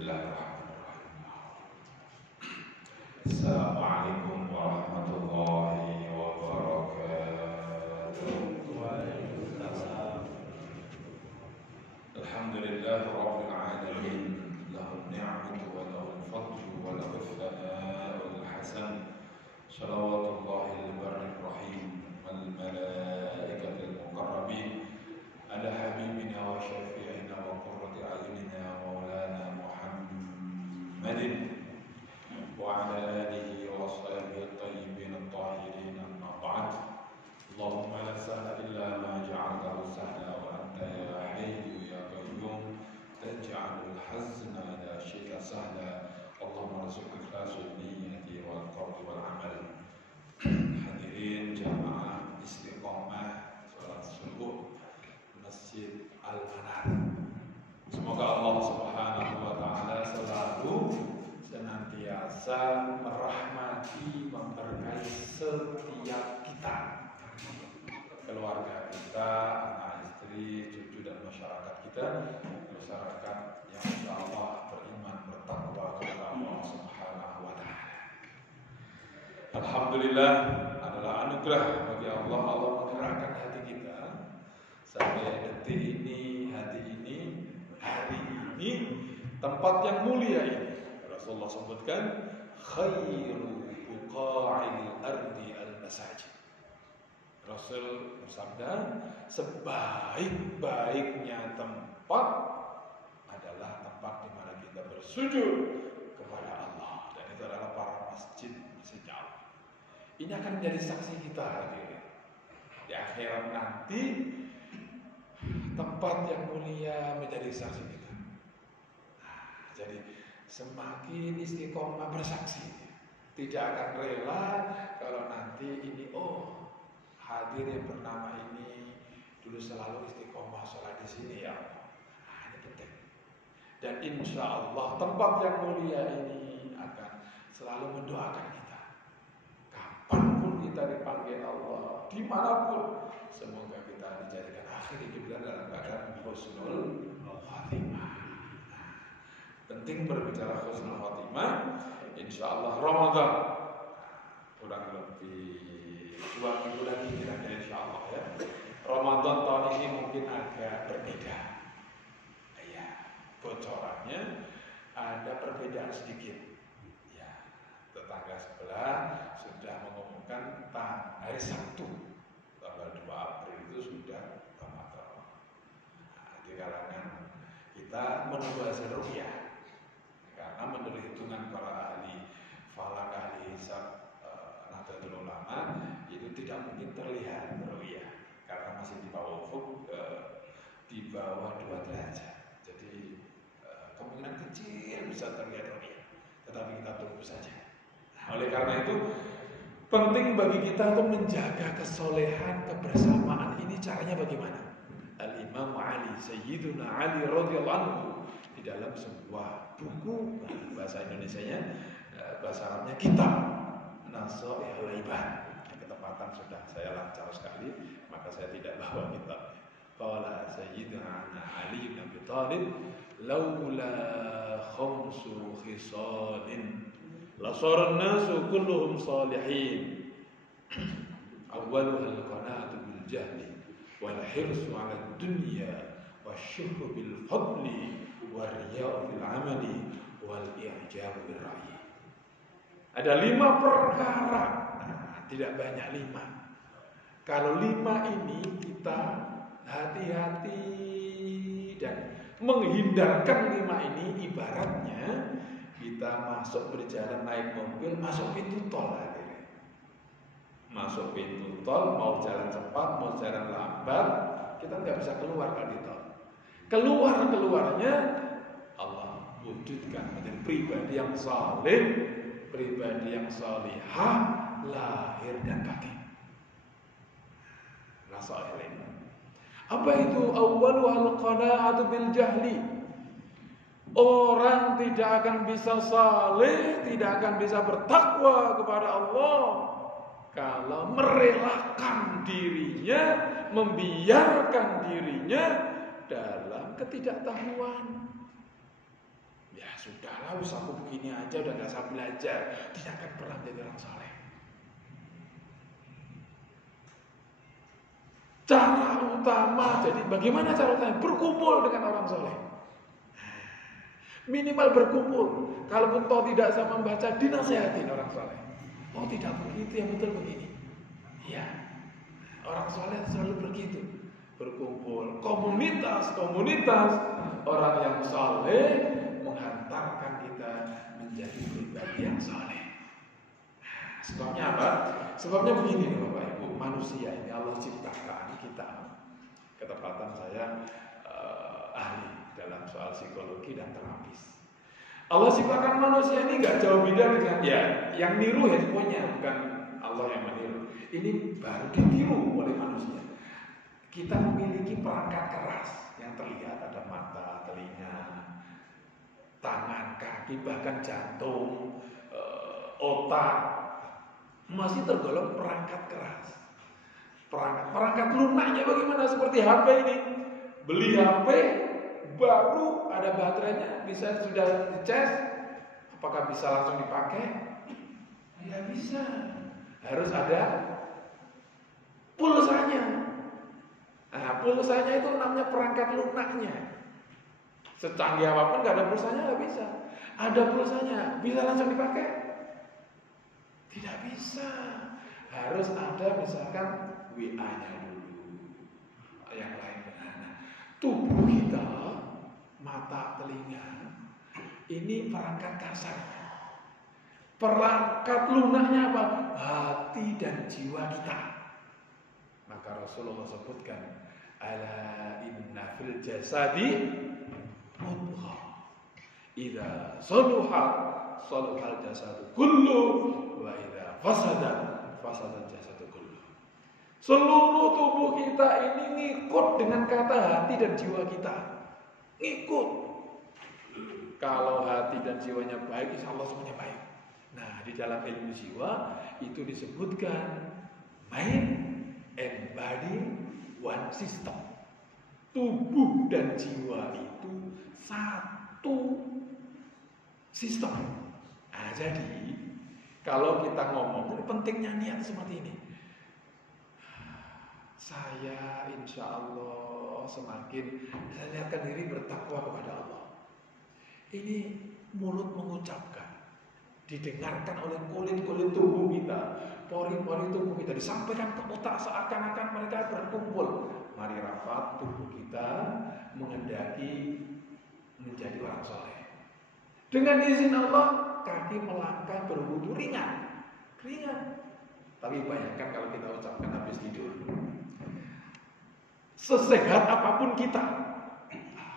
Bismillahirrahmanirrahim. Assalamualaikum warahmatullahi wabarakatuh. Waalaikumsalam. Alhamdulillah rabbil alamin. Lahul ni'matu wa lahul fadlu wa lahul thana'ul hasan. Shalawatullahi al-barrir rahim wal malaikatil muqarrabin ala habibina wa syafi'ina wa qurrati a'yunina maulana Muhammadin wa ala alihi wa ashabihi at-tayyibin at-tahirin, amma ba'd. Allahumma la sahla illa ma ja'altahu sahla wa anta ya hayyu ya qayyum taj'alul hazna idza syi'ta sahla. Allahumma rzuqna ikhlasul niyyati wal qawli wal amal. Hadirin jamaah Istiqomah salat subuh Masjid Al-Manar, semoga Allah Subhanahu wa taala selalu senantiasa merahmati, memberkahi setiap kita, keluarga kita, anak istri, cucu dan masyarakat kita, masyarakat yang insyaallah beriman, bertakwa kepada Allah Subhanahu wa taala. Alhamdulillah, adalah anugerah bagi Allah. Allah menggerakkan hati kita sampai detik ini, hati ini, hari ini, tempat yang mulia ini. Rasulullah sebutkan khairu buqa'il ardi al-masajid. Rasul bersabda, sebaik-baiknya tempat adalah tempat di mana kita bersujud kepada Allah, dan itu adalah para masjid Allah. Ini akan menjadi saksi kita hadirin. Di akhirat nanti tempat yang mulia menjadi saksi kita. Jadi semakin istiqomah bersaksi, tidak akan rela kalau nanti ini hadir yang bernama ini dulu selalu istiqomah sholat di sini ya. Ini penting. Dan insya Allah tempat yang mulia ini akan selalu mendoakan kita. Kapanpun kita dipanggil Allah, dimanapun, semoga kita dijadikan akhir hidup kita dalam keadaan husnul khatimah. Penting berbicara husnul khatimah. Insya Allah Ramadan kurang lebih 2 minggu lagi kira-kira insya Allah ya. Ramadan tahun ini mungkin agak berbeda. Ya, bocorannya ada perbedaan sedikit. Ya, tetangga sebelah sudah mengumumkan hari Sabtu tanggal 2 April itu sudah Ramadan. Di kalangan kita menunggu hasil ruqyah. Karena menurut hitungan para ahli falak, ahli hisab, Nahdlatul Ulama, itu tidak mungkin terlihat ruqyah karena masih di bawah ufuk, di bawah 2 derajat. Jadi kemungkinan kecil bisa terlihat ruqyah, tetapi kita tunggu saja. Oleh karena itu penting bagi kita untuk menjaga kesolehan, kebersamaan ini. Caranya bagaimana? Al-Imam Ali, Sayyiduna Ali radhiyallahu anhu, di dalam sebuah buku bahasa Indonesianya, bahasa Arabnya kitab Nasaihul Ibad. Ketepatan sudah saya lancar sekali, maka saya tidak bawa kitab. Qala Sayyiduna Ali bin Abi Thalib, laula khamsu khisalin lasara an-nasu kulluhum salihin. Awwaluha al-qana'atu bil jahli wal hirsu 'ala ad-dunya wasyuhru bil fadli wariya'u fil 'amali wal i'jabu bil ra'yi. Ada 5 perkara. Tidak banyak 5. Kalau 5 ini kita hati-hati dan menghindarkan 5 ini, ibaratnya kita masuk berjalan naik mobil, masuk pintu tol. Masuk pintu tol, mau jalan cepat, mau jalan lambat, kita nggak bisa keluar dari tol. Keluarnya Allah wujudkan menjadi pribadi yang saleh, pribadi yang salihah, lahir dan batin. Nasaihul. Apa itu? Awwalu al-qana'atu bil jahli. Orang tidak akan bisa saleh, tidak akan bisa bertakwa kepada Allah kalau merelakan dirinya, membiarkan dirinya dalam ketidaktahuan. Ya, sudahlah, usaha aku begini aja udah gak usah belajar, tidak akan pernah jadi orang soleh. Cara utama, jadi bagaimana cara utama? Berkumpul dengan orang soleh. Minimal berkumpul. Kalaupun toh tidak bisa membaca, dinasihatin orang soleh. Oh tidak begitu, yang betul begini. Ya, orang soleh selalu begitu. Berkumpul, komunitas orang yang soleh menghantarkan kita menjadi pribadi yang soleh. Sebabnya apa? Sebabnya begini Bapak Ibu, manusia ini Allah ciptakan kita, ketepatan saya ahli dalam soal psikologi dan terapis. Allah ciptakan manusia ini nggak jauh beda dengan yang niru handphonenya, bukan Allah yang meniru. Ini baru ditiru oleh manusia. Kita memiliki perangkat keras yang terlihat, ada mata, telinga, tangan, kaki, bahkan jantung, otak, masih tergolong perangkat keras. Perangkat lunaknya bagaimana? Seperti HP ini. Beli HP baru ada baterainya, bisa sudah dicas, apakah bisa langsung dipakai? Tidak bisa. Harus ada pulsanya. Nah, pulsanya itu namanya perangkat lunaknya. Secanggih apapun gak ada pulsanya gak bisa. Ada pulsanya, bisa langsung dipakai? Tidak bisa. Harus ada misalkan WA-nya dulu, yang lain benar. Tubuh kita, mata, telinga, ini perangkat kasarnya. Perangkat lunaknya apa? Hati dan jiwa kita. Maka Rasulullah sebutkan, ala inna fil jasadi mudghah, idza saluhal jasadu kullu, wa idza fasada jasadu kullu. Seluruh tubuh kita ini ngikut dengan kata hati dan jiwa kita. Ngikut. Kalau hati dan jiwanya baik, insya Allah semuanya baik. Nah, di dalam ilmu jiwa itu disebutkan mind and body one system. Tubuh dan jiwa itu satu sistem. Nah, jadi kalau kita ngomong, pentingnya niat seperti ini. Saya insya Allah semakin saya lihatkan diri bertakwa kepada Allah. Ini mulut mengucapkan, didengarkan oleh kulit-kulit tubuh kita, pori-pori tubuh kita, disampaikan ke otak seakan-akan mereka berkumpul. Mari rapat tubuh kita menghendaki menjadi orang soleh. Dengan izin Allah, kaki melangkah berwudu ringan. Tapi bayangkan kalau kita ucapkan habis tidur. Sesehat apapun kita,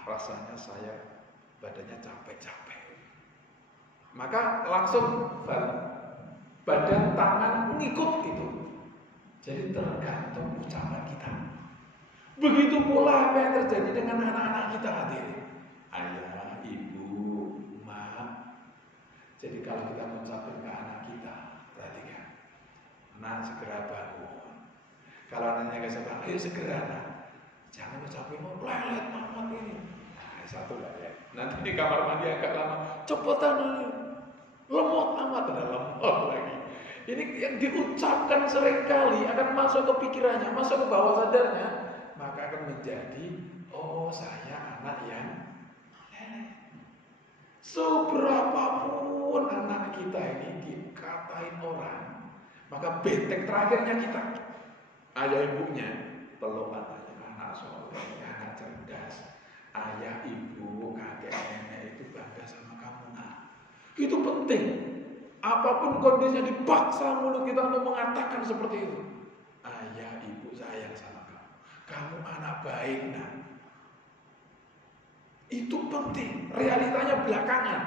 rasanya saya badannya capek-capek. Maka langsung badan tangan ngikut gitu. Jadi tergantung ucapan kita. Begitu pula apa yang terjadi dengan anak-anak kita hadirin. Ayah, ibu, mak. Jadi kalau kita mengucapkan ke anak kita, perhatikan. Nak segera bangun. Kalau anaknya gak sabar, ayo segera nak. Jangan ucapin lelet mamat ini. Nah, satu lah ya. Nanti di kamar mandi agak lama, cepetan lemot amat, ada lemot lagi. Ini yang diucapkan seringkali akan masuk ke pikirannya, masuk ke bawah sadarnya, maka akan menjadi, oh saya anak yang leleh. Seberapapun anak kita ini dikatain orang, maka benteng terakhirnya kita, ayah ibunya, peluk anaknya, anak soleh, anak cerdas. Ayah, ibu, kakek, nenek itu bangga sama kamu nak. Itu penting. Apapun kondisinya dipaksa mulut kita untuk mengatakan seperti itu. Ayah, ibu sayang sama kamu. Kamu anak baik nak. Itu penting. Realitanya belakangan.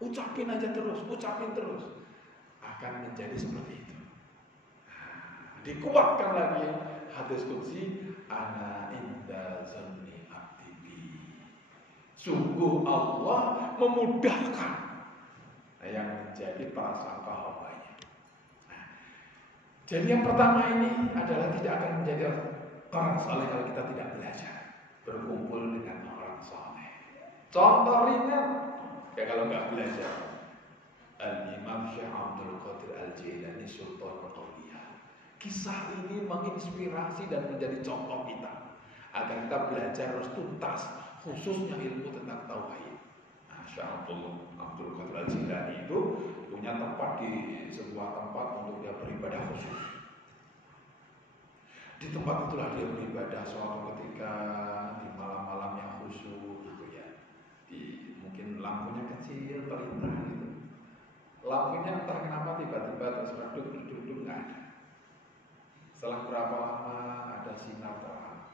Ucapin aja terus, ucapin terus. Akan menjadi seperti itu. Nah, dikuatkan lagi hadis qudsi, ana inda zanni abdi bi. Sungguh Allah memudahkan yang menjadi prasangka hambanya. Nah, jadi yang pertama ini adalah tidak akan menjadi orang saleh kalau kita tidak belajar berkumpul dengan orang saleh. Contoh ringan, Ya kalau nggak belajar. Al-Imam Syekh Abdul Qadir Al-Jailani Sultanul Auliya. Kisah ini menginspirasi dan menjadi contoh kita agar kita belajar harus tuntas, khususnya ilmu tentang tauhid. Nah, Syekh Abdul Qadir Al-Jailani itu punya tempat di sebuah tempat untuk dia beribadah khusus. Di tempat itulah dia beribadah suatu ketika di malam-malam yang khusyuk gitu ya. Mungkin lampunya kecil, pelita gitu. Lampunya entah kenapa tiba-tiba terus redup nggak ada. Setelah berapa lama ada sinar terang.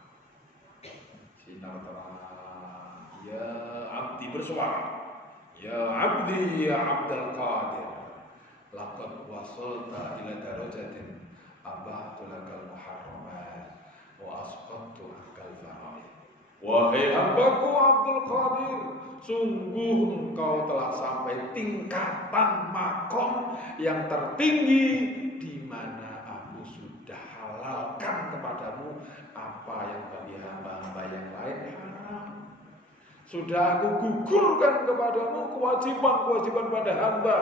Ya abdi bersuara. Ya abdi ya Abdul Qadir. Laqad wasalta ila darajatin abahtu lakal muharramat wa asqattu akal faraid. Wahai hambaku Abdul Qadir, sungguh engkau telah sampai tingkatan makom yang tertinggi di mana aku sudah halalkan kepadamu apa yang bagi hamba-hamba yang lain haram. Sudah aku gugurkan kepadamu kewajiban-kewajiban pada hamba.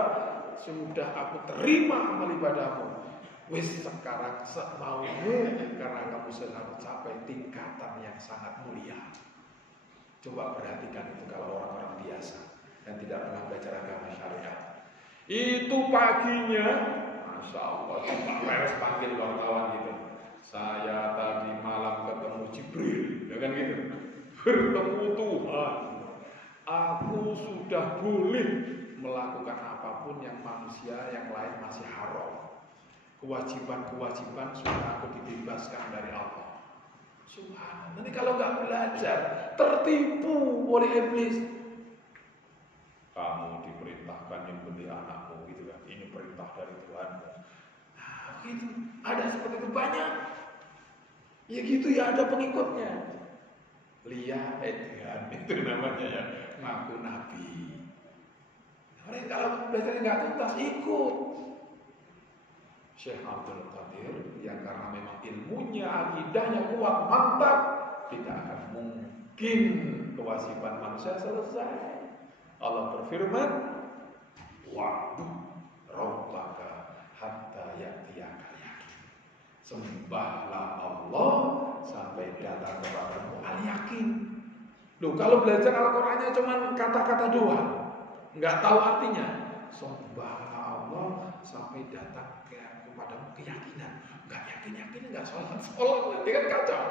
Sudah aku terima amal ibadahmu. Wis sekarang semaumu karena kamu sudah mencapai tingkatan yang sangat mulia. Coba perhatikan itu kalau orang-orang biasa yang tidak pernah belajar agama syariat. Itu paginya, Masya Allah, Pak Pers panggil wartawan gitu. Saya tadi malam ketemu Jibril, ya kan gitu. Bertemu Tuhan. Aku sudah boleh melakukan apapun yang manusia yang lain masih haram. Kewajiban-kewajiban sudah aku dibebaskan dari Allah. Subhanallah. Nanti kalau nggak belajar, tertipu oleh iblis. Kamu diperintahkan nyembelih anakmu, gitu kan? Ini perintah dari Tuhan. Nah, begitu. Ada seperti itu banyak. Ya gitu ya, ada pengikutnya. Lihat itu namanya ya, ngaku nabi. Mereka kalau belajar nggak tuntas ikut. Syekh Abdul Qadir yang karena memang ilmunya, akidahnya kuat, mantap, tidak akan mungkin kewajiban manusia selesai. Allah berfirman, wa'bud rabbaka hatta ya'tiyakal yaqin. Sembahlah Allah sampai datang kepadamu al-yakin. Loh, kalau belajar Al-Qur'annya cuma kata-kata doang, nggak tahu artinya. Sembahlah Allah sampai datang kepadamu keyakinan. Nggak yakin, nggak sholat, nanti kan kacau.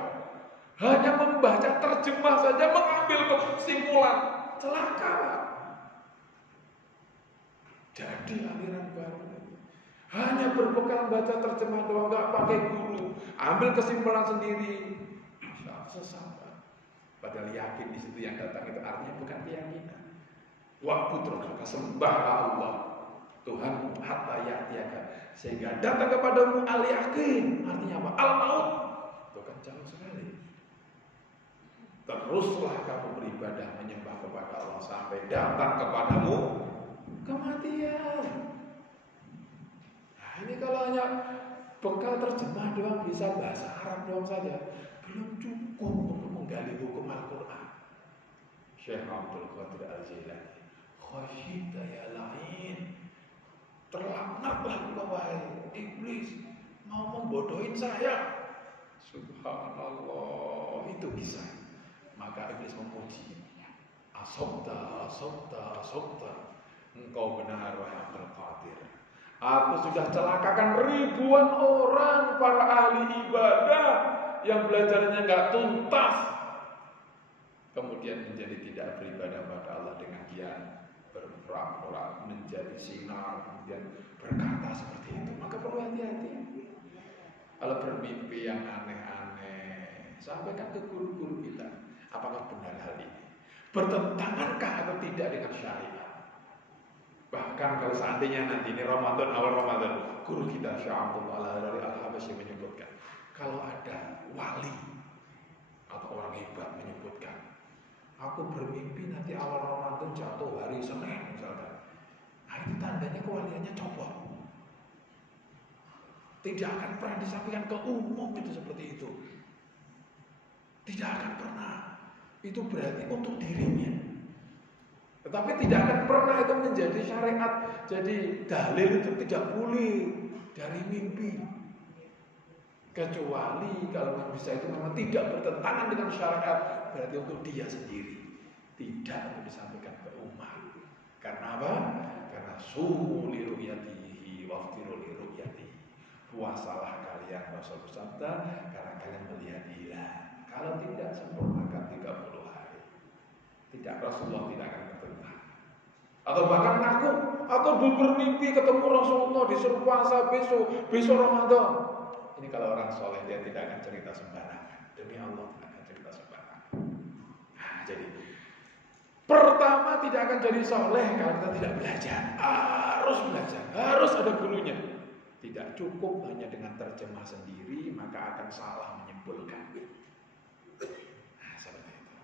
Hanya membaca terjemah saja mengambil kesimpulan, celaka. Jadi aliran baru. Hanya berbekal baca terjemah doang, nggak pakai guru, ambil kesimpulan sendiri. Sesat. Padahal yakin di situ yang datang itu artinya bukan keyakinan. Waktu terus sembahlah Allah Tuhan hatta ya'tiyaka, sehingga datang kepadamu al-yakin. Artinya apa? Al-maut. Itu kan jauh sekali. Teruslah kamu beribadah menyembah kepada Allah sampai datang kepadamu kematian. Nah, ini kalau hanya bekal terjemah doang, bisa bahasa Arab doang saja, belum cukup untuk menggali hukum Al-Quran. Syekh Abdul Qadir Al-Jailani, khasyita ya la'in, terlaknatlah engkau wahai iblis, mau membodohin saya. Subhanallah, itu bisa. Maka iblis memuji, asobta, engkau benar wahai Abdul Qadir. Aku sudah celakakan ribuan orang para ahli ibadah yang belajarnya nggak tuntas, kemudian menjadi tidak beribadah pada Allah dengan dia berpura-pura menjadi sinar, kemudian berkata seperti itu. Maka perlu hati-hati. Kalau bermimpi yang aneh-aneh, sampaikan ke guru-guru kita. Apakah benar hal ini? Bertentangankah atau tidak dengan syariat? Bahkan kalau seandainya nanti ini Ramadan, awal Ramadan, guru kita Syekh Abdul Al-Habasyi menyebutkan, kalau ada wali atau orang hebat menyebutkan, aku bermimpi nanti awal Ramadan jatuh hari Senin misalkan, nah itu tandanya kewaliannya copot. Tidak akan pernah disampaikan ke umum itu seperti itu. Tidak akan pernah. Itu berarti untuk dirinya. Tetapi tidak akan pernah itu menjadi syariat. Jadi dalil itu tidak boleh dari mimpi. Kecuali kalau bisa itu memang tidak bertentangan dengan syariat, berarti untuk dia sendiri, tidak untuk disampaikan ke umat. Karena apa? Karena sumu li ru'yatihi waftiru li ru'yatihi. Puasalah kalian, Rasul bersabda, karena kalian melihat hilal. Kalau tidak sempurnakan 30 hari. Tidak, Rasulullah tidak akan bertentang. Atau bahkan ngaku, aku dulu bermimpi ketemu Rasulullah disuruh puasa besok Ramadan. Ini kalau orang soleh dia tidak akan cerita sembarangan. Demi Allah tidak akan cerita sembarangan. Nah, jadi pertama tidak akan jadi soleh kalau kita tidak belajar. Harus belajar, harus ada gurunya. Tidak cukup hanya dengan terjemah sendiri, maka akan salah menyimpulkan. Nah, seperti itu.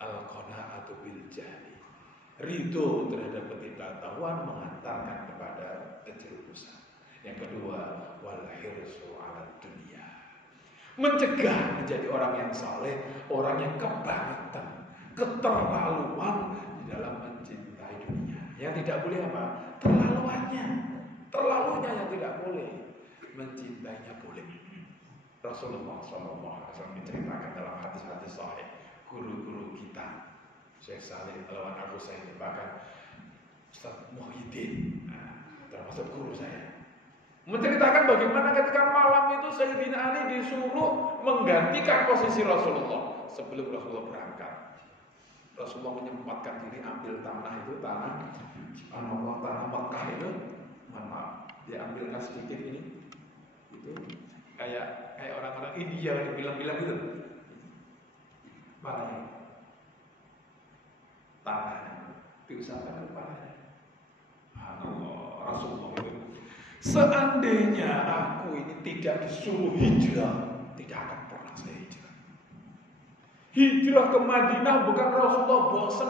Al-qana'atu bil jahli. Ridho terhadap ketidaktahuan mengantarkan kepada kejerumusan. Yang kedua, wal hirsu 'ala dunia. Mencegah menjadi orang yang saleh, orang yang kebangetan, keterlaluan di dalam mencintai dunia. Yang tidak boleh apa? Terlalunya yang tidak boleh. Mencintainya boleh. Rasulullah SAW menceritakan dalam hadis-hadis sahih guru-guru kita, Syekh Saleh Al-Wan Abu Said, bahkan Ustaz Muhyiddin, termasuk guru saya, menceritakan bagaimana ketika malam itu Sayyidina Ali disuruh menggantikan posisi Rasulullah sebelum Rasulullah berangkat. Rasulullah menyempatkan diri ambil tanah itu, tanah Mekah itu, maaf, dia ambilkan sedikit ini, itu kayak orang-orang India yang bilang-bilang gitu, palanya, tanahnya diusahakan kepalanya. Rasulullah itu, seandainya aku ini tidak disuruh hijrah, tidak akan pernah saya hijrah. Hijrah ke Madinah bukan Rasulullah bosan,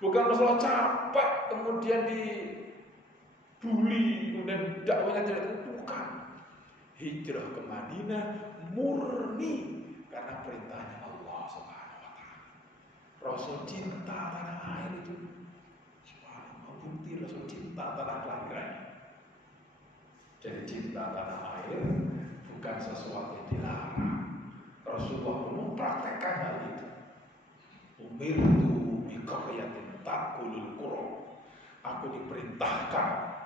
bukan Rasulullah capek kemudian dibully, kemudian dakwanya tidak, bukan. Hijrah ke Madinah murni karena perintahnya Allah Subhanahu wa taala. Rasul cinta tanah air itu. Subhanallah, bukti Rasul cinta tanah kelahirannya. Jadi cinta tanah air bukan sesuatu yang dilarang. Rasulullah mempraktekkan hal itu. Umirtu bi qaryatin ta'kulul qura. Aku diperintahkan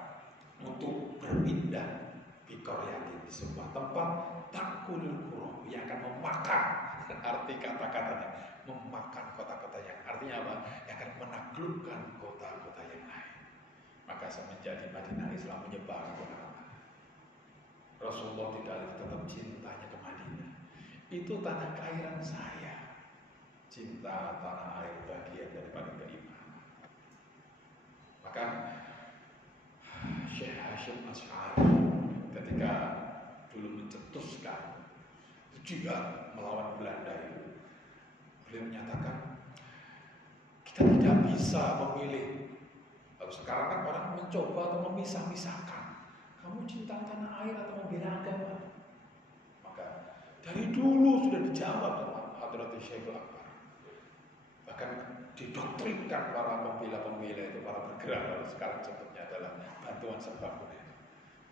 untuk berpindah bi qaryatin, di sebuah tempat ta'kulul qura, yang akan memakan. Arti kata-katanya memakan kota-kota yang artinya apa? Yang akan menaklukkan kota-kota yang lain. Maka semenjak di Madinah Islam menyebar ke mana-mana. Rasulullah tidak tetap cintanya ke Madinah. Itu tanah kelahiran saya. Cinta tanah air bagian daripada keimanan. Maka Syekh Hashim Asy'ari ketika dulu mencetuskan jihad melawan Belanda itu, beliau menyatakan kita tidak bisa memilih. Kalau sekarang kan orang mencoba atau memisah-misahkan, kamu cinta tanah air atau membela agama. Maka dari dulu sudah dijawab sama Hadrat Syekhul Akbar. Bahkan didoktrinkan para pembela-pembela itu, para bergerak, kalau sekarang sebutnya adalah bantuan sembako.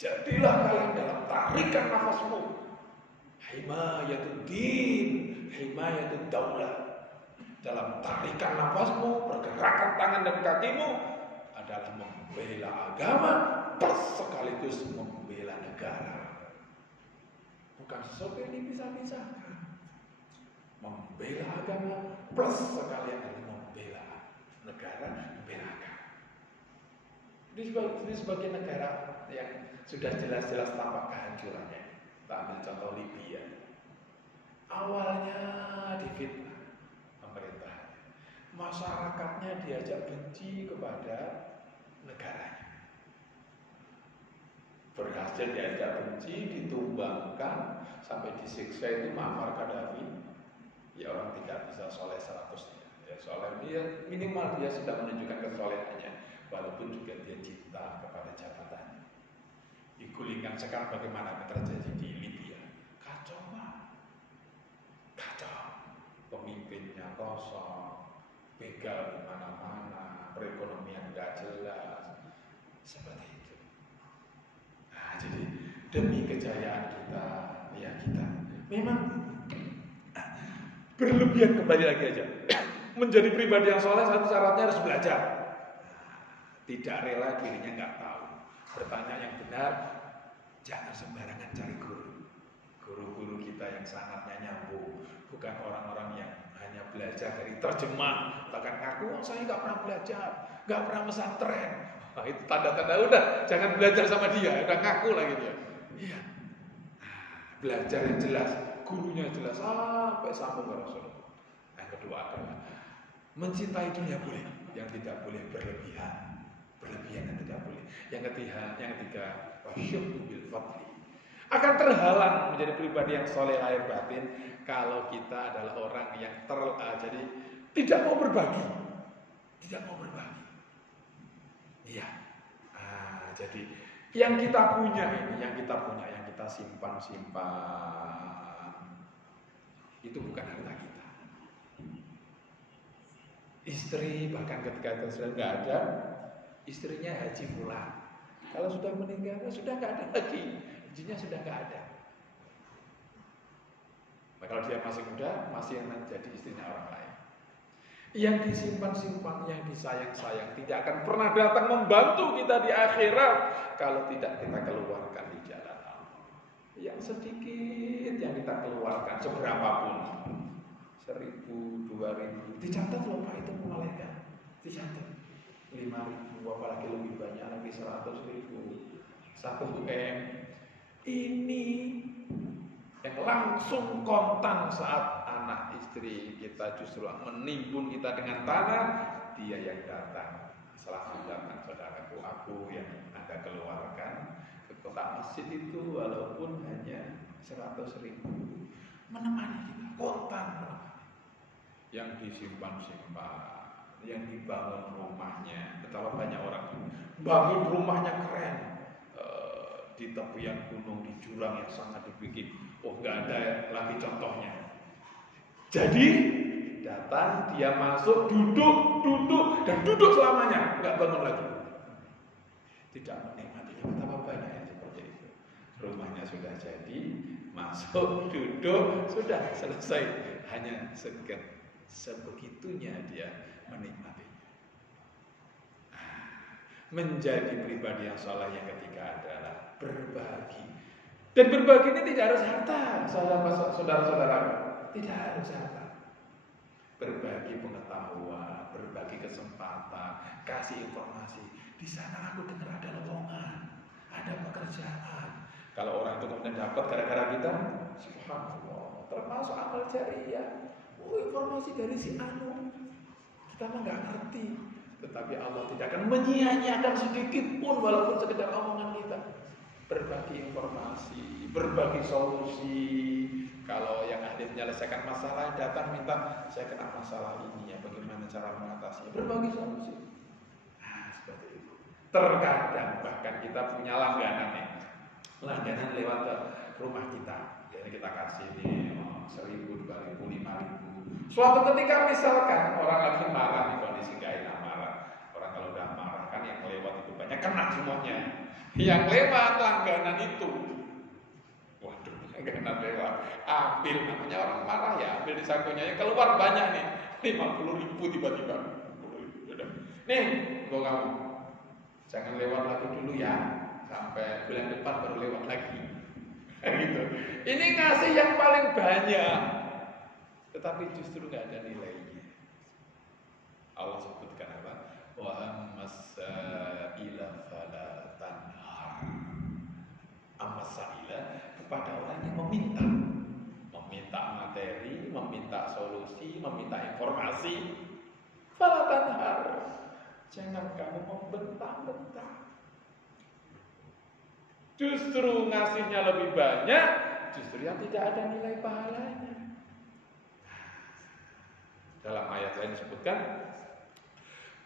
Jadilah kalian dalam tarikan nafasmu himayatud din, himayatud daulah. Dalam tarikan nafasmu, pergerakan tangan dan kakimu adalah membela agama plus sekaligus membela negara. Bukan sesuatu yang dipisah-pisahkan. Membela agama plus sekalian dengan membela negara, membela agama. Ini sebagai negara yang sudah jelas-jelas tampak kehancurannya. Kita ambil contoh Libya. Awalnya difitnah pemerintah, masyarakatnya diajak benci kepada negaranya. Berhasil diajak benci, ditumbangkan, sampai disiksa itu Muammar Gaddafi. Ya, orang tidak bisa soleh 100%. Ya, soleh dia minimal dia sudah menunjukkan kesolehannya, walaupun juga dia cinta kepada jabatannya. Digulingkan sekarang bagaimana terjadi di Libya? Kacau banget. Kacau. Pemimpinnya kosong, begal di mana-mana, perekonomian nggak jelas, seperti itu. Nah, jadi demi kejayaan kita, ya kita memang berlebihan. Kembali lagi aja, menjadi pribadi yang soleh satu syaratnya harus belajar. Tidak rela dirinya nggak tahu. Bertanya yang benar, jangan sembarangan cari guru. Guru-guru kita yang sangatnya nyambung, bukan orang-orang yang hanya belajar dari terjemah, bahkan ngaku saya nggak pernah belajar, nggak pernah pesantren. Nah, itu tanda-tanda udah jangan belajar sama dia, udah ngaku lagi dia. Iya. Belajar yang jelas, gurunya jelas sampai sambung ke Rasulullah. Yang kedua adalah mencintai dunia boleh, yang tidak boleh berlebihan. Berlebihan yang tidak boleh. Yang ketiga, wasyuhdu bil fadli. Akan terhalang menjadi pribadi yang soleh lahir batin kalau kita adalah orang yang jadi tidak mau berbagi, tidak mau berbagi. Iya. Jadi yang kita punya ini, yang kita simpan itu bukan harta kita. Istri bahkan ketika sudah nggak ada, istrinya haji pulang. Kalau sudah meninggal, sudah nggak ada lagi, izinnya sudah nggak ada. Nah, kalau dia masih muda, masih yang menjadi istrinya orang lain. Yang disimpan-simpan, yang disayang-sayang, tidak akan pernah datang membantu kita di akhirat kalau tidak kita keluarkan di jalan Allah. Yang sedikit yang kita keluarkan, seberapapun, 1.000, 2.000, dicatat loh Pak, itu malaikat, dicatat. 5.000, apalagi lebih banyak lagi 100.000, 1 M. Ini yang langsung kontan saat anak istri kita justru menimbun kita dengan tanah, dia yang datang. Selamat datang saudaraku, aku yang Anda keluarkan ke kotak masjid itu walaupun hanya 100.000, menemani kita, kontan menemani. Yang disimpan-simpan, yang dibangun rumahnya, betapa banyak orang bangun rumahnya keren, di tepian gunung, di jurang yang sangat dibikin, nggak ada lagi contohnya. Jadi datang, dia masuk, duduk dan duduk selamanya, nggak bangun lagi. Tidak menikmatinya. Betapa banyak yang seperti itu. Rumahnya sudah jadi, masuk, duduk, sudah selesai. Hanya sebegitunya dia menikmatinya. Menjadi pribadi yang saleh yang ketiga adalah berbagi. Dan berbagi ini tidak harus harta, saudara-saudara. Tidak harus harta. Berbagi pengetahuan, berbagi kesempatan, kasih informasi. Di sana aku dengar ada lowongan, ada pekerjaan. Kalau orang itu kemudian dapat gara-gara kita, subhanallah, termasuk amal jariah. Informasi dari si anu, kita mah nggak ngerti. Tetapi Allah tidak akan menyia-nyiakan sedikit pun walaupun sekedar omongan kita. Berbagi informasi, berbagi solusi. Kalau yang ahli menyelesaikan masalah datang minta, saya kena masalah ini ya, bagaimana cara mengatasinya? Berbagi solusi. Nah, seperti itu. Terkadang bahkan kita punya langganan nih. Langganan lewat ke rumah kita. Jadi kita kasih nih 1.000, 2.000, 5.000. Suatu ketika misalkan orang lagi marah di kondisi gak enak marah. Orang kalau udah marah kan yang lewat itu banyak kena semuanya. Yang lewat langganan itu, waduh, langganan lewat, ambil, namanya orang marah ya, ambil di sakunya, yang keluar banyak nih, 50.000 tiba-tiba. Nih, gua kamu, jangan lewat lagi dulu ya, sampai bulan depan baru lewat lagi. Gitu. Ini ngasih yang paling banyak, tetapi justru nggak ada nilainya. Allah sebutkan apa? Wa ammas-sa'ila fala tanhar. Ammas-sa'ila kepada orang yang meminta materi, meminta solusi, meminta informasi. Fala tanhar. Jangan kamu membentang-bentang. Justru ngasihnya lebih banyak, justru yang tidak ada nilai pahalanya. Dalam ayat lain disebutkan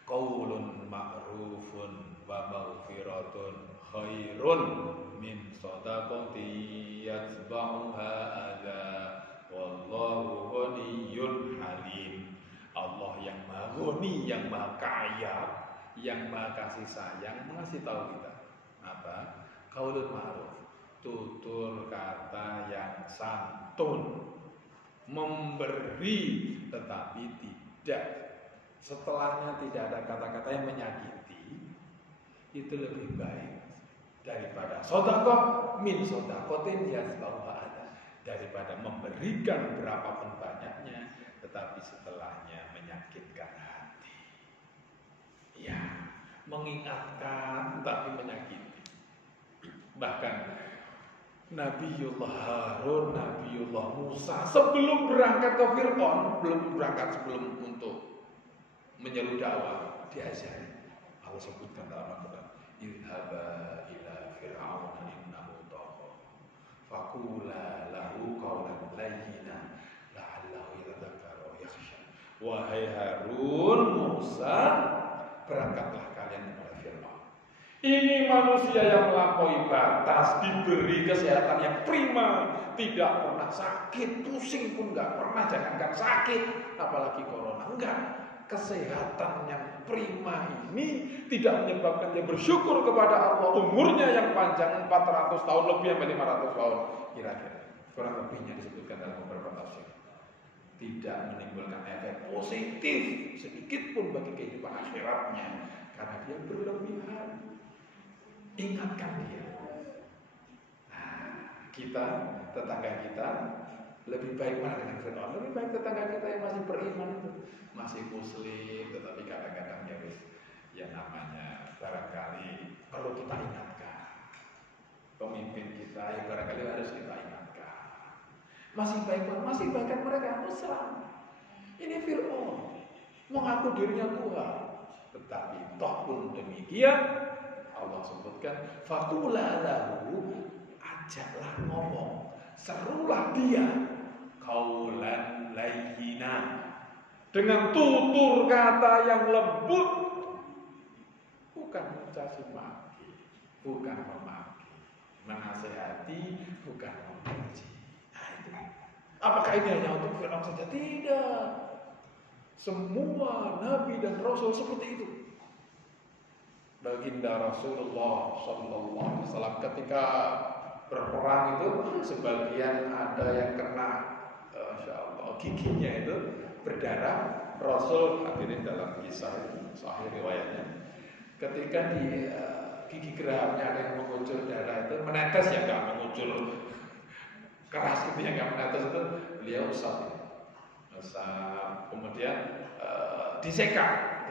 qaulun ma'rufun wa maghfiratun khairun min shadaqatin yatba'uha adza wallahu ghaniyyun halim. Allah yang Maha Ghani, yang Maha Kaya, yang Maha Kasih Sayang mengasih tahu kita apa? Qaulun ma'ruf, tutur kata yang santun, memberi tetapi tidak setelahnya tidak ada kata-kata yang menyakiti, itu lebih baik daripada sedekah min sedaqatin yasbauha ada, daripada memberikan berapapun banyaknya tetapi setelahnya menyakitkan hati. Ya, mengingatkan tapi menyakiti. Bahkan Nabiullah Harun, Nabiullah Musa sebelum berangkat ke Fir'aun, sebelum untuk menyeru dakwah, diajari. Allah sebutkan dalam Al-Quran, idhaba ila fir'aun innahu tagha faqula lahu qawlan layyina la'allahu yatadhakkaru aw yakhsha. Wahai Harun, Musa, berangkatlah kalian kepada Fir'aun. Ini manusia yang melampaui batas, diberi kesehatan yang prima, tidak pernah sakit, pusing pun nggak pernah, jangankan sakit, apalagi corona, enggak. Kesehatan yang prima ini tidak menyebabkan dia bersyukur kepada Allah. Umurnya yang panjang 400 tahun lebih sampai 500 tahun kira-kira, kurang lebihnya disebutkan dalam beberapa tafsir. Tidak menimbulkan efek positif sedikit pun bagi kehidupan akhiratnya karena dia berlebihan. Ingatkan dia. Nah, kita, tetangga kita lebih baik mana dengan Fir'aun? Lebih baik tetangga kita yang masih beriman itu, masih muslim, tetapi kadang-kadang ya wis, yang namanya barangkali perlu kita ingatkan. Pemimpin kita yang barangkali harus kita ingatkan. Masih baikkan mereka Islam. Ini Fir'aun mengaku dirinya Tuhan, tetapi toh pun demikian Allah sebutkan faqula lahu, ajaklah ngomong, serulah dia qaulan layyina, dengan tutur kata yang lembut, bukan mencaci maki, bukan memaki, menasehati, bukan membenci. Nah itu. Apakah ini hanya untuk Fir'aun saja? Tidak. Semua nabi dan rasul seperti itu. Baginda Rasulullah SAW ketika berperang itu, sebagian ada yang kena, Masya Allah, giginya itu berdarah. Rasul, hadirin dalam kisah itu, sahih riwayatnya, ketika di gigi gerahnya ada yang mengucur darah itu, menetes ya, nggak mengucur keras gitu ya, nggak menetes itu, beliau usap, kemudian diseka,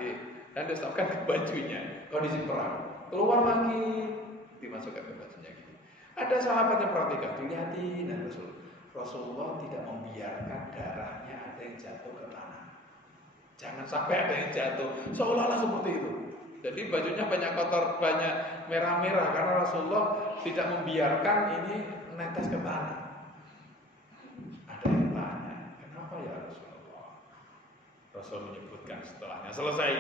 dan diusapkan ke bajunya, kondisi perang, keluar lagi, dimasukkan ke bajunya gitu. Ada sahabat yang perhatikan, dilihatin, dan Rasulullah tidak membiarkan darahnya ada yang jatuh ke tanah. Jangan sampai ada yang jatuh, seolah-olah seperti itu. Jadi bajunya banyak kotor, banyak merah-merah, karena Rasulullah tidak membiarkan ini netes ke tanah. Ada yang tanya, kenapa ya Rasulullah? Rasul menyebutkan setelahnya, selesai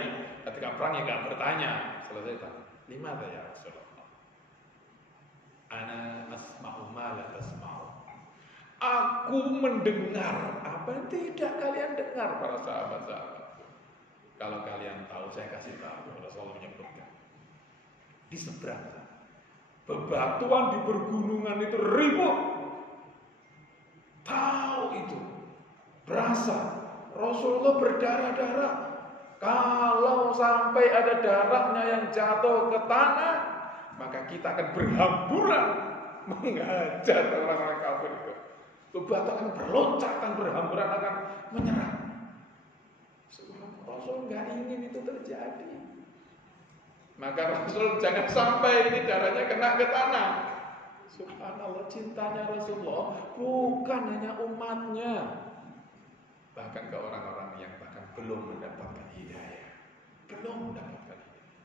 ketika perang ya nggak bertanya, selesai tanya, lima ya Rasulullah, ana asma'u ma la tasma'u, aku mendengar apa yang tidak kalian dengar. Para sahabat-sahabat, kalau kalian tahu saya kasih tahu. Rasulullah menyebutkan di seberang bebatuan di pergunungan itu ribut, tahu itu, berasa Rasulullah berdarah-darah. Kalau sampai ada darahnya yang jatuh ke tanah, maka kita akan berhamburan menghajar orang-orang kafir itu. Bebatu akan berloncat dan berhamburan akan menyerang. Rasul nggak ingin itu terjadi. Maka Rasul jangan sampai ini darahnya kena ke tanah. Subhanallah, cintanya Rasulullah bukan hanya umatnya, bahkan ke orang-orang yang bahkan belum mendapatkan hidayah, belum mendapatkan hidayah.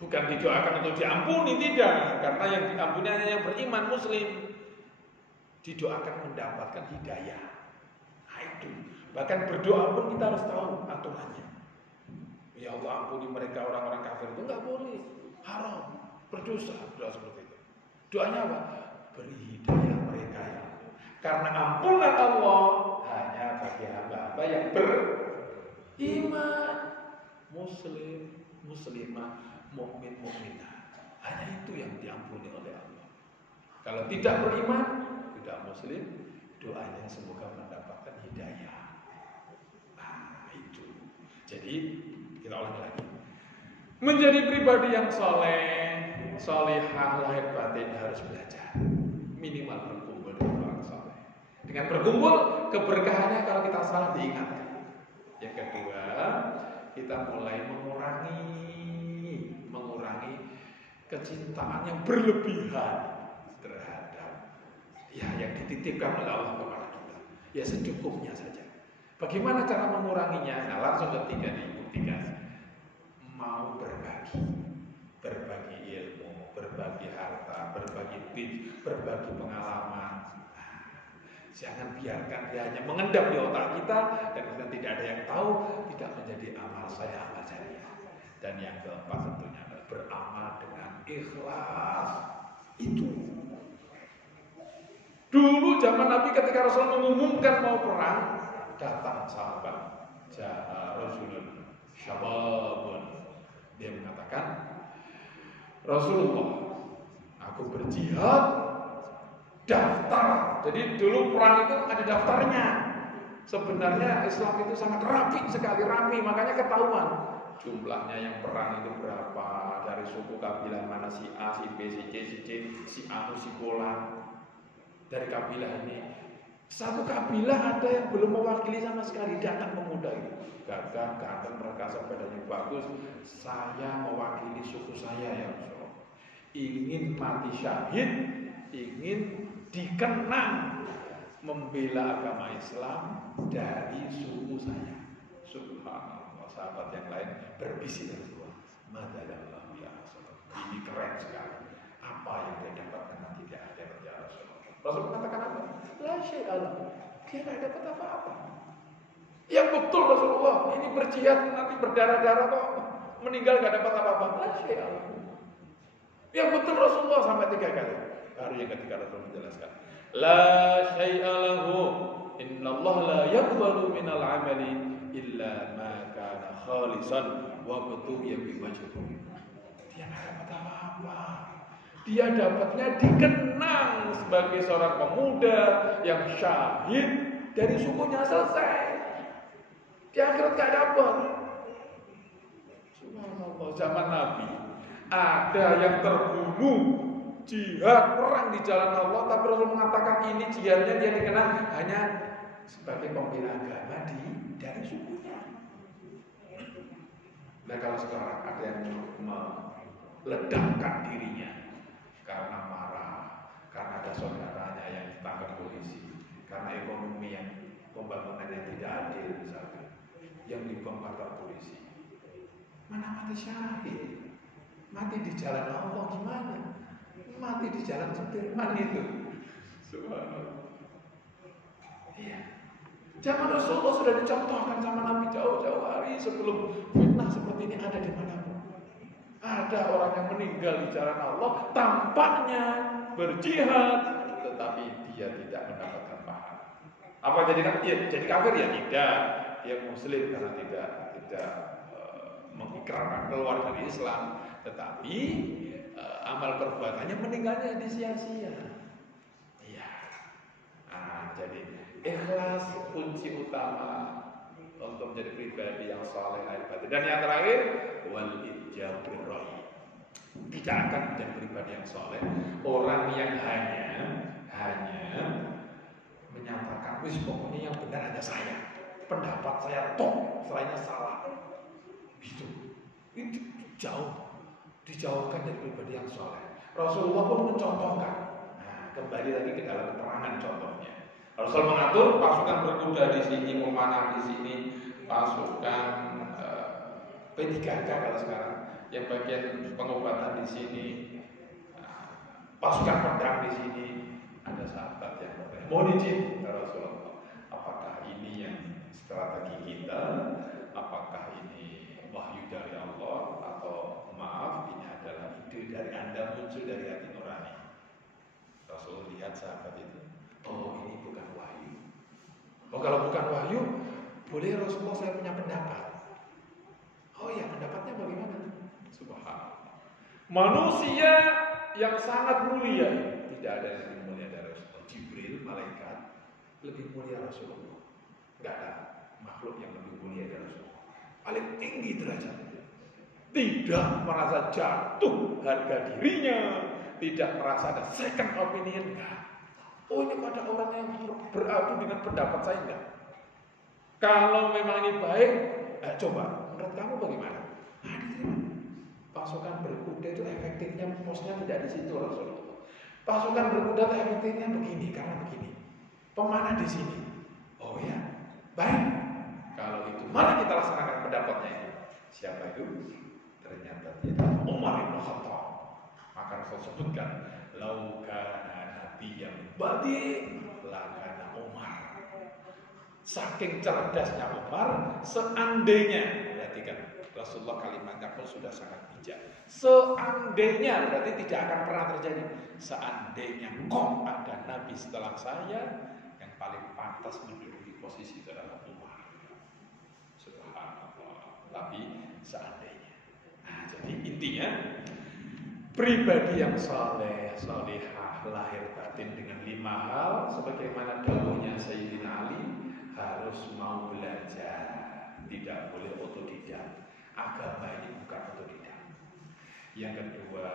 Bukan didoakan untuk diampuni, tidak, karena yang diampuni hanya yang beriman muslim. Didoakan mendapatkan hidayah. Nah itu. Bahkan berdoa pun kita harus tahu aturannya. Ya Allah, ampuni mereka orang-orang kafir itu, enggak boleh, haram, berdosa, doa seperti itu. Doanya apa? Beri hidayah mereka ya Allah. Karena ampunan Allah hanya bagi hamba-hamba yang beriman. Iman, muslim, muslimah, mukmin, mukminah. Hanya itu yang diampuni oleh Allah. Kalau tidak beriman, tidak muslim, doanya semoga mendapatkan hidayah. Nah, itu. Jadi kita ulangi lagi. Menjadi pribadi yang soleh, solihah, lahir batin harus belajar. Minimal berkumpul dengan orang soleh. Dengan berkumpul, keberkahannya kalau kita salah diingatkan. Yang kedua, kita mulai mengurangi kecintaan yang berlebihan terhadap yang dititipkan oleh Allah kepada kita. Ya secukupnya saja. Bagaimana cara menguranginya? Nah, langsung ketiga dibuktikan. Mau berbagi ilmu, berbagi harta, berbagi tips, berbagi pengalaman. Jangan biarkan dia hanya mengendap di otak kita dan kita tidak ada yang tahu, tidak menjadi amal jariah. Dan yang keempat tentunya adalah beramal dengan ikhlas. Itu. Dulu zaman Nabi ketika Rasul mengumumkan mau perang, datang sahabat Rasulun Syababun. Dia mengatakan, Rasulullah, aku berjihad, daftar. Jadi dulu perang itu ada daftarnya. Sebenarnya Islam itu sangat rapi sekali, makanya ketahuan jumlahnya yang perang itu berapa, dari suku kabilah mana, si A, si B, si C, si Anu, si Bola. Dari kabilah ini, satu kabilah ada yang belum mewakili sama sekali, datang pemuda itu, gagah, ganteng, perkasa, badannya bagus. Saya mewakili suku saya ya Rasulullah. Ingin mati syahid, ingin dikenang membela agama Islam dari suku saya. Subhanallah, sahabat yang lain berbisik Rasulullah. Madallah ya Rasulullah. Ini keren sekali. Apa yang dia dapatkan nanti di akhirat ya Rasulullah. Rasul mengatakan apa? La syai'alah. Dia tidak dapat apa-apa. Yang betul Rasulullah, ini berjihad nanti berdarah-darah kok, meninggal gak dapat apa-apa. La syai'alah. Yang betul Rasulullah sampai 3 kali. Baru yang ketiga Rasul menjelaskan, la syai'alahu, innallaha la yaqbalu minal amali illa ma kana khalisan wa batuya bi wajhihi. Dia tidak dapat apa-apa. Dia dapatnya dikenang sebagai seorang pemuda yang syahid dari sukunya, selesai. Di akhirat gak dapat. Subhanallah, zaman Nabi ada yang terbunuh jihad perang di jalan Allah, tapi Rasul mengatakan ini jihadnya dia dikenang hanya sebagai pembela agama dari sukunya. Nah kalau sekarang ada yang meledakkan dirinya karena marah, karena ada saudaranya yang ditangkap polisi, karena ekonomi yang pembangunannya tidak adil misalnya, yang dibongkar polisi. Mana mati syahid, mati di jalan Allah gimana? Mati di jalan Sudirman itu. Subhanallah. Iya. Zaman Rasulullah sudah dicontohkan sama Nabi jauh-jauh hari sebelum fitnah seperti ini ada di mana-pun. Ada orang yang meninggal di jalan Allah, tampaknya berjihad, tetapi dia tidak mendapatkan pahala. Apa jadi kafir ya tidak? Dia muslim karena tidak mengikrarkan keluar dari Islam, tetapi amal perbuatannya meninggalnya di sia-sia. Iya. Jadi ikhlas kunci utama untuk menjadi pribadi yang saleh lahir batin. Dan yang terakhir, wal ijabir rahim. Tidak akan menjadi pribadi yang saleh orang yang hanya menyatakan wis pokoknya yang benar hanya saya. Pendapat saya toh, selainnya salah. Itu jauh. Dijauhkan dari pribadi yang soleh. Rasulullah pun mencontohkan. Nah, kembali lagi ke dalam keterangan contohnya. Rasul mengatur pasukan berkuda di sini, memanah di sini, pasukan P3K kalau sekarang, yang bagian pengobatan di sini, pasukan pedang di sini. Ada sahabat yang bertanya, mau izin Rasulullah, apakah ini yang strategi kita? Apakah ini wahyu dari Allah? Atau maaf, ini adalah ide dari Anda, muncul dari hati nurani? Rasul lihat sahabat itu, oh ini bukan wahyu. Oh kalau bukan wahyu, boleh Rasulullah saya punya pendapat. Manusia yang sangat mulia, tidak ada yang lebih mulia dari Rasulullah. Jibril, malaikat, lebih mulia Rasulullah. Enggak ada makhluk yang lebih mulia dari Rasulullah. Paling tinggi derajatnya. Tidak merasa jatuh harga dirinya, tidak merasa ada second opinion, enggak. Oh, ini pada orang yang beradu dengan pendapat saya, enggak. Kalau memang ini baik, coba menurut kamu bagaimana? Pasukan berkuda itu efektifnya posnya tidak di situ Rasulullah. Pasukan berkuda itu efektifnya begini karena begini. Pemanah di sini. Oh ya, baik. Kalau itu, mari kita laksanakan pendapatnya itu. Siapa itu? Ternyata dia Umar bin Khattab. Maka Rasul sebutkan, laukana nabi yang badi lakana Umar. Saking cerdasnya Umar, seandainya, perhatikan Rasulullah kalimatnya pun sudah sangat bijak. Seandainya berarti tidak akan pernah terjadi. Seandainya kok ada nabi setelah saya, yang paling pantas menduduki posisi itu adalah Umar. Subhanallah. Tapi seandainya. Nah, jadi intinya pribadi yang saleh, salihah, lahir batin dengan 5 hal, sebagaimana dawuhnya Sayyidina Ali, harus mau belajar, tidak boleh otodidak. Agama ini bukan otodidak. Yang kedua,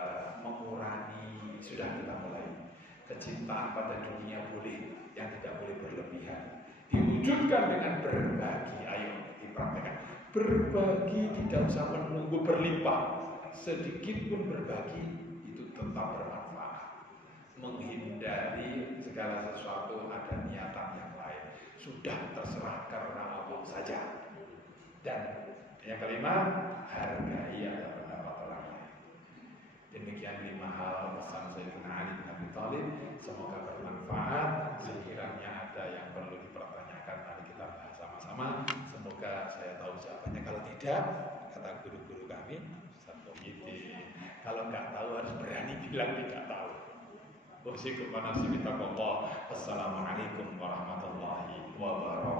mengurangi, sudah kita mulai. Kecintaan pada dunia boleh, yang tidak boleh berlebihan. Diwujudkan dengan berbagi, ayo dipraktekkan. Berbagi tidak usah menunggu berlimpah. Sedikit pun berbagi itu tetap bermanfaat. Menghindari segala sesuatu ada niatan yang lain. Sudah terserah karena Allah saja. Dan yang kelima, hargai ada pendapat orang lain. Demikian 5 hal pesan Sayyidina Ali bin Abi Thalib. Semoga bermanfaat. Sekiranya ada yang perlu dipertanyakan, mari kita bahas sama-sama. Semoga saya tahu jawabannya. Kalau tidak, kata guru-guru kami, Ustaz Muhyiddin, kalau nggak tahu harus berani bilang tidak tahu. Wassalamualaikum warahmatullahi wabarakatuh.